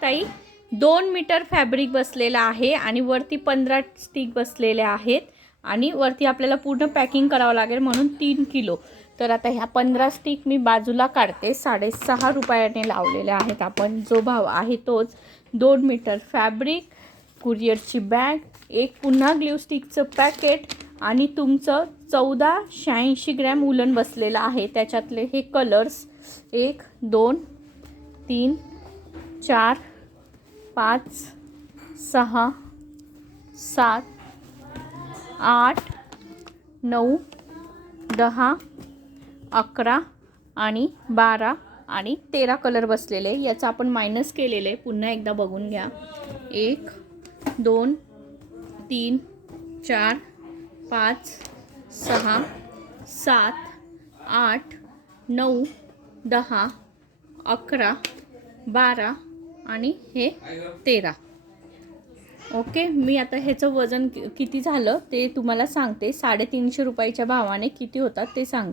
ताई 2 metre fabric बसलेला आहे आणि वरती 15 स्टिक बसलेले आहेत आणि वरती आपल्याला पूर्ण पॅकिंग करावं लागेल म्हणून 3 किलो। तर आता ह्या 15 स्टिक मी बाजूला काढते। 6.5 रुपयाने लावलेले आहेत आपण, जो भाव आहे तोच। 2 मीटर फॅब्रिक, कुरिअरची बॅग, एक पुन्हा ग्लू स्टिकचं पॅकेट आणि तुमचं 1486 ग्रॅम उलन बसलेलं आहे। त्याच्यातले हे कलर्स 1 2 3 4 5 6 7 8 9 10 11 आणि 12 आणि 13 कलर बसलेले। याचा आपण मायनस केलेले, पुन्हा एकदा बघून घ्या। 1 2 3 4 5 6 7 8 9 10 11 12 आणि हे 13। ओके, मी आता ह्याचं वजन किती झालं ते तुम्हाला सांगते। 350 रुपयाच्या भावाने किती होतात ते सांगते।